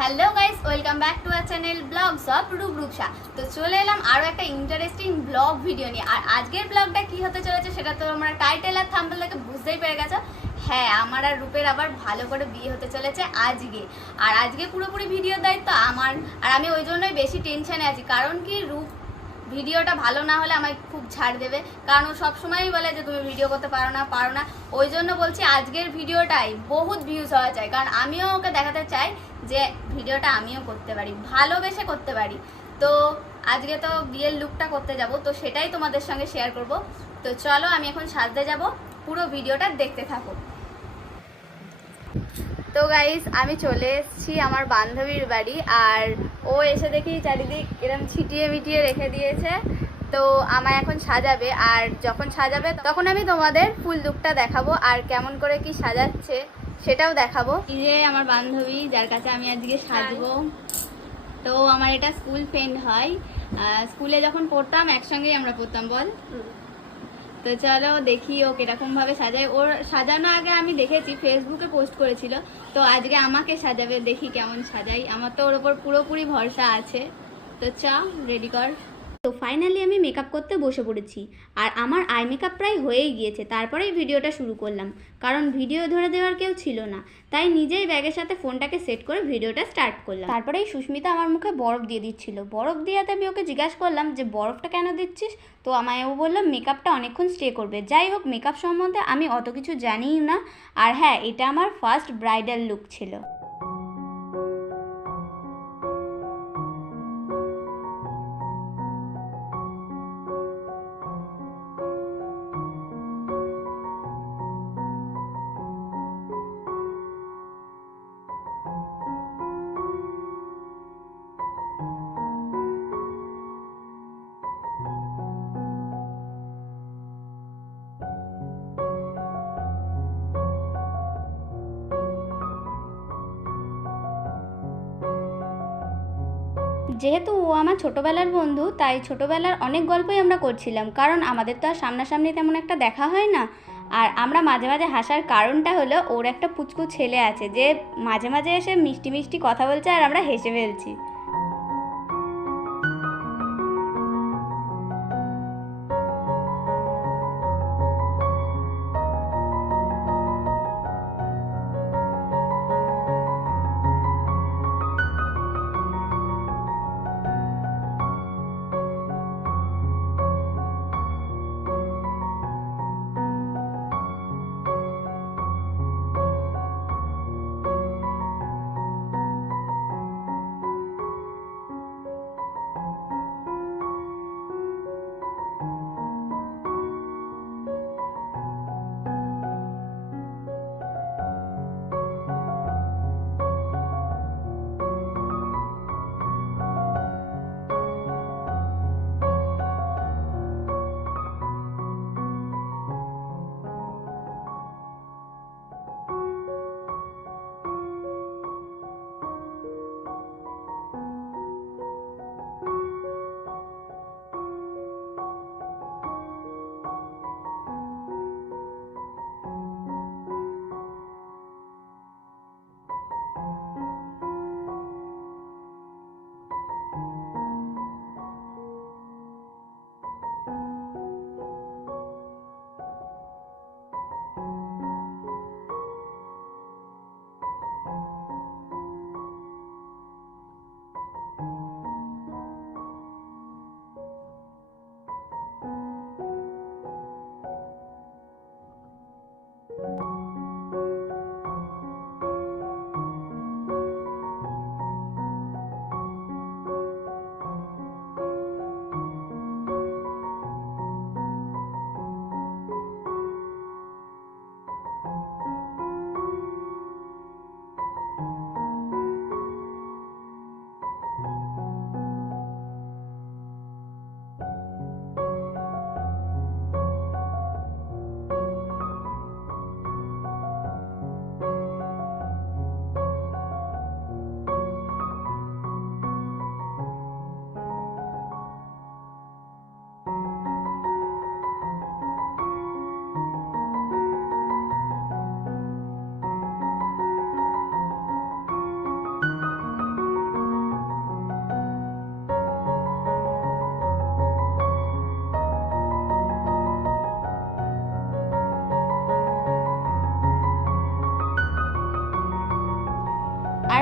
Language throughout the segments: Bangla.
Hello guys, welcome back to our channel vlogs of Rupsa. তো চলে এলাম আরও একটা ইন্টারেস্টিং ব্লগ ভিডিও নিয়ে। আর আজকের ব্লগটা কি হতে চলেছে সেটা তো তোমরা টাইটেল আর থাম্বনেল দেখে বুঝতেই পেরে গেছো। হ্যাঁ, আমার আর রূপের আবার ভালো করে বিয়ে হতে চলেছে আজকে। আর আজকে পুরোপুরি ভিডিওর দায়িত্ব আমার। আর আমি ওই জন্যই বেশি টেনশনে আছি, কারণ কি রূপ ভিডিওটা ভালো না হলে আমায় খুব ছাড় দেবে, কারণ ও সবসময়ই বলে যে তুমি ভিডিও করতে পারো না। ওই জন্য বলছি আজকের ভিডিওটাই বহুত ভিউজ হওয়া চাই, কারণ আমিও ওকে দেখাতে চাই যে ভিডিওটা আমিও করতে পারি, ভালোবেসে করতে পারি। তো আজকে তো বিয়ের লুকটা করতে যাব, তো সেটাই তোমাদের সঙ্গে শেয়ার করব। তো চলো আমি এখন সাজতে যাব, পুরো ভিডিওটা দেখতে থাকো। তো গাইস, আমি চলে এসেছি আমার বান্ধবীর বাড়ি, আর ও এসে দেখি চারিদিক এরকম ছিটিয়ে মিটিয়ে রেখে দিয়েছে। তো আমায় এখন সাজাবে, আর যখন সাজাবে তখন আমি তোমাদের ফুল লুকটা দেখাবো আর কেমন করে কি সাজাচ্ছে সেটাও দেখাবো। এই যে আমার বান্ধবী, যার কাছে আমি আজকে সাজবো। তো আমার এটা স্কুল ফ্রেন্ড হয়, স্কুলে যখন পড়তাম একসঙ্গেই আমরা পড়তাম। বল। তো চলো দেখি ও কিরকম ভাবে সাজায়। ওর সাজানো আগে আমি দেখেছি, ফেসবুকে পোস্ট করেছিল। তো আজকে আমাকে সাজাবে, দেখি কেমন সাজাই। আমার তো ওর ওপর পুরোপুরি ভরসা আছে। তো চা রেডি কর। তো ফাইনালি আমি মেকআপ করতে বসে পড়েছি, আর আমার আই মেকআপ প্রায় হয়েই গিয়েছে। তারপরেই ভিডিওটা শুরু করলাম, কারণ ভিডিও ধরে দেওয়ার কেউ ছিল না, তাই নিজেই ব্যাগের সাথে ফোনটাকে সেট করে ভিডিওটা স্টার্ট করলাম। তারপরেই সুস্মিতা আমার মুখে বরফ দিয়ে দিচ্ছিল। বরফ দেওয়াতে আমি ওকে জিজ্ঞাসা করলাম যে বরফটা কেন দিচ্ছিস। তো আমায় ও বললো মেকআপটা অনেকক্ষণ স্টে করবে। যাই হোক, মেকআপ সম্বন্ধে আমি অত কিছু জানিই না। আর হ্যাঁ, এটা আমার ফার্স্ট ব্রাইডাল লুক ছিল। যেহেতু ও আমার ছোটোবেলার বন্ধু, তাই ছোটোবেলার অনেক গল্পই আমরা করছিলাম, কারণ আমাদের তো আর সামনাসামনি তেমন একটা দেখা হয় না। আর আমরা মাঝে মাঝে হাসার কারণটা হলো ওর একটা পুচকু ছেলে আছে, যে মাঝে মাঝে এসে মিষ্টি মিষ্টি কথা বলছে আর আমরা হেসে ফেলছি।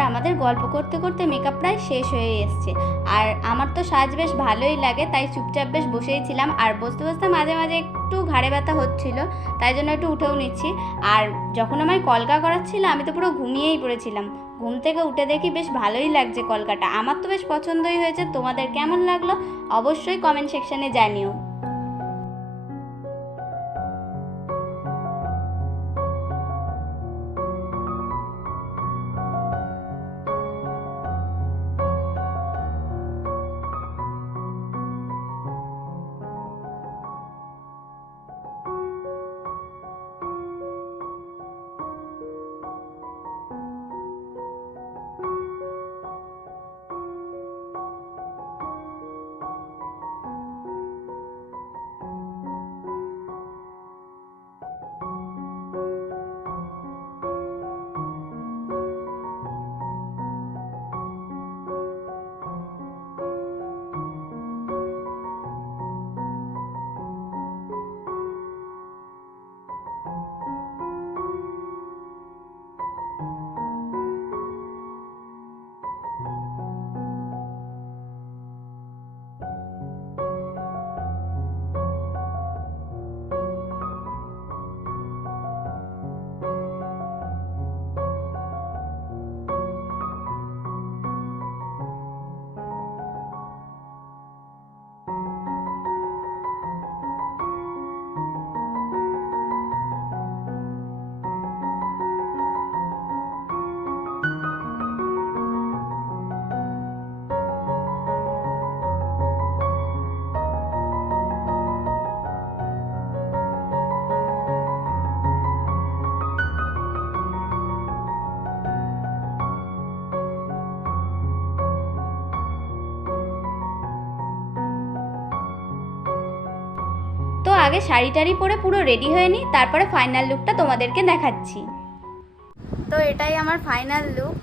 আমাদের গল্প করতে করতে মেকআপ প্রায় শেষ হয়ে এসছে। আর আমার তো সাজ বেশ ভালোই লাগে, তাই চুপচাপ বেশ বসেই ছিলাম। আর বসতে বসতে মাঝে মাঝে একটু ঘাড়ে ব্যথা হচ্ছিল, তাই জন্য একটু উঠেও নিচ্ছি। আর যখন আমায় কলকা করাচ্ছিল আমি তো পুরো ঘুমিয়েই পড়েছিলাম। ঘুম থেকে উঠে দেখি বেশ ভালোই লাগছে কলকাটা। আমার তো বেশ পছন্দই হয়েছে। তোমাদের কেমন লাগলো অবশ্যই কমেন্ট সেকশনে জানিও। তো আগে শাড়ি টাড়ি পরে পুরো রেডি হয়ে নিই, তারপরে ফাইনাল লুকটা তোমাদেরকে দেখাচ্ছি। তো এটাই আমার ফাইনাল লুক,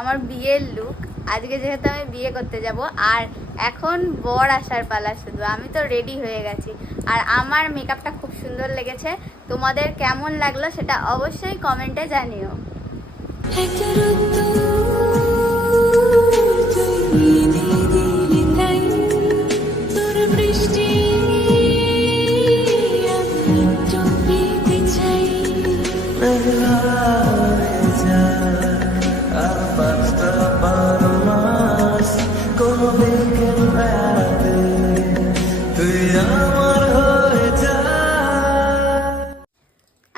আমার বিয়ের লুক। আজকে যেহেতু আমি বিয়ে করতে যাব, আর এখন বর আসার পালা শুধু। আমি তো রেডি হয়ে গেছি, আর আমার মেকআপটা খুব সুন্দর লেগেছে। তোমাদের কেমন লাগলো সেটা অবশ্যই কমেন্টে জানিও।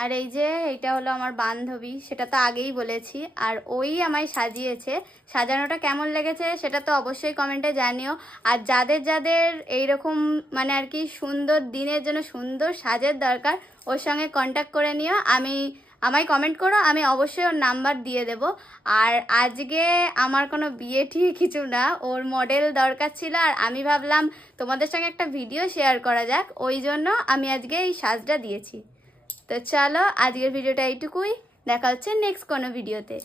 আর এই যে এটা হলো আমার বান্ধবী, সেটা তো আগেই বলেছি। আর ওই আমায় সাজিয়েছে। সাজানোটা কেমন লেগেছে সেটা তো অবশ্যই কমেন্টে জানিও। আর যাদের যাদের এইরকম মানে আর কি সুন্দর দিনের জন্য সুন্দর সাজের দরকার, ওর সঙ্গে কন্ট্যাক্ট করে নিও। আমায় কমেন্ট করো, আমি অবশ্যই ওর নাম্বার দিয়ে দেব। আর আজকে আমার কোনো বিয়ে ঠিক কিছু না, ওর মডেল দরকার ছিল। আর আমি ভাবলাম তোমাদের সঙ্গে একটা ভিডিও শেয়ার করা যাক, ওই জন্য আমি আজকে এই সাজটা দিয়েছি। তো চলো আজকের ভিডিওটা এইটুকুই, দেখা হচ্ছে নেক্সট কোনো ভিডিওতে।